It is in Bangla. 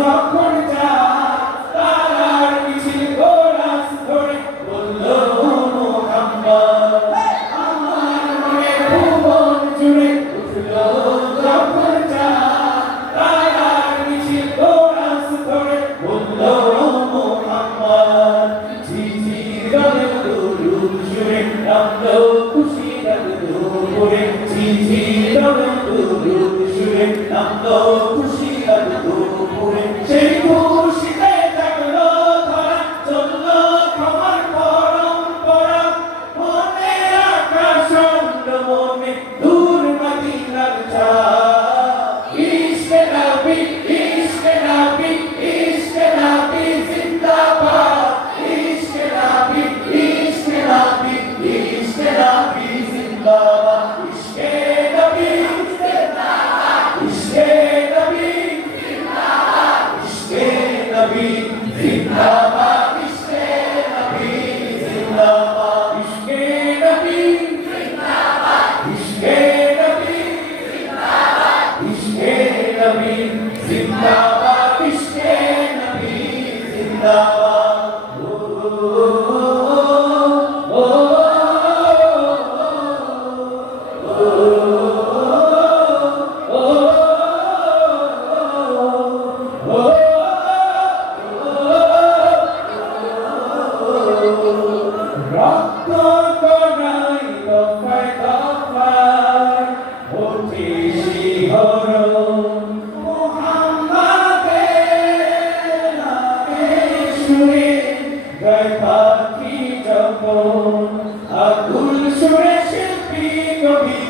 যখন 푸시라는 누구의 진실함은 누구의 남도 푸시라는 누구 कबीर जिंदा not be